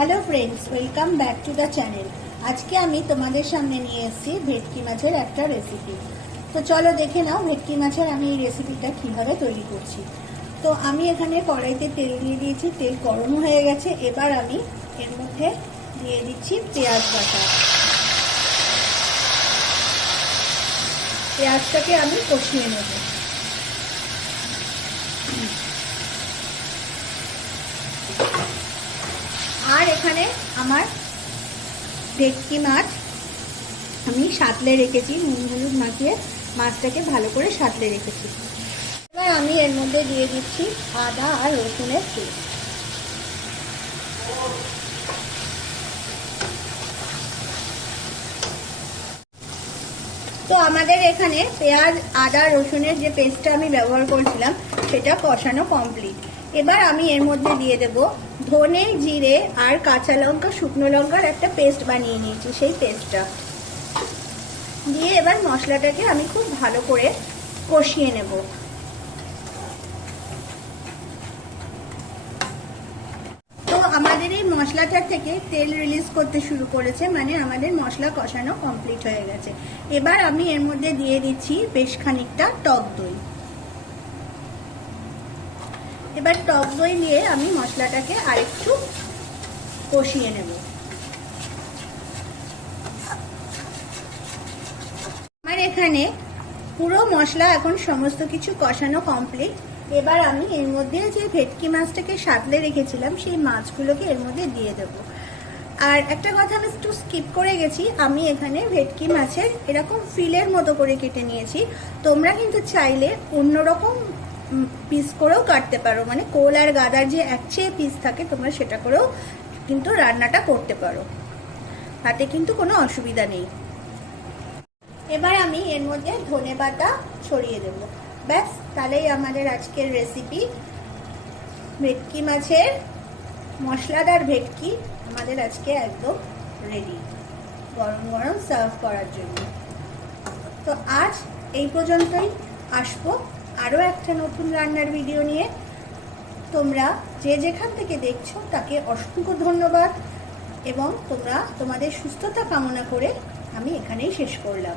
Hello friends welcome back to the channel আজকে আমি তোমাদের সামনে নিয়ে এসেছি ভেটকি মাছের একটা রেসিপি তো চলো দেখে নাও ভেটকি মাছের আমি এই রেসিপিটা কীভাবে তৈরি করছি। তো আমি এখানে কড়াইতে তেল দিয়ে দিয়েছি, তেল গরম হয়ে গেছে। এবার আমি এর মধ্যে দিয়ে দিচ্ছি পেঁয়াজ বাটা। পেঁয়াজটাকে আমি কষিয়ে নেব। আর এখানে আমার ভেটকি মাছ আমি সাতলে রেখেছি, নুন হলুদ মাখিয়ে মাছটাকে ভালো করে সাতলে রেখেছি। এবার আমি এর মধ্যে দিয়ে দিচ্ছি আদা আর রসুনের পেস্ট। তো আমাদের এখানে পেঁয়াজ, আদা, রসুনের যে পেস্টটা আমি ব্যবহার করছিলাম, সেটা কষানো কমপ্লিট এবার আমি এর মধ্যে দিয়ে দেব ধনে, জিরে আর কাঁচা লঙ্কা, শুকনো লঙ্কার একটা পেস্ট বানিয়ে নিয়েছি, সেই পেস্টটা। দিয়ে এবার মশলাটাকে আমি খুব ভালো করে কষিয়ে নেব। তো আমাদের এই মশলাটার থেকে তেল রিলিজ করতে শুরু করেছে মানে আমাদের মশলা কষানো কমপ্লিট হয়ে গেছে। এবার আমি এর মধ্যে দিয়ে দিচ্ছি বেশ খানিকটা টক দই। এবার টক দই দিয়ে আমি মশলাটাকে আরেকটু কষিয়ে নেব। আমার এখানে পুরো মশলা এখন সমস্ত কিছু কষানো কমপ্লিট। এবার আমি এর মধ্যে যে ভেটকি মাছটাকে সাতলে রেখেছিলাম, সেই মাছগুলোকে এর মধ্যে দিয়ে দেব। আর একটা কথা আমি একটু স্কিপ করে গেছি, আমি এখানে ভেটকি মাছের এরকম ফিলের মতো করে কেটে নিয়েছি। তোমরা কিন্তু চাইলে অন্যরকম পিস করেও কাটতে পারো। মানে কোল আর গাদার যে একচেয়ে পিস থাকে, তোমরা সেটা করেও কিন্তু রান্নাটা করতে পারো। তাতে কিন্তু কোনো অসুবিধা নেই। এবার আমি এর মধ্যে ধনে পাতা ছড়িয়ে দেবো। ব্যাস, তাহলেই আমাদের আজকের রেসিপি ভেটকি মাছের মশলাদার ভেটকি আমাদের আজকে একদম রেডি গরম গরম সার্ভ করার জন্য। তো আজ এই পর্যন্তই। আসব আরও একটা নতুন রান্নার ভিডিও নিয়ে। তোমরা যে যেখান থেকে দেখছ তাকে অসংখ্য ধন্যবাদ এবং তোমরা তোমাদের সুস্থতা কামনা করে আমি এখানেই শেষ করলাম।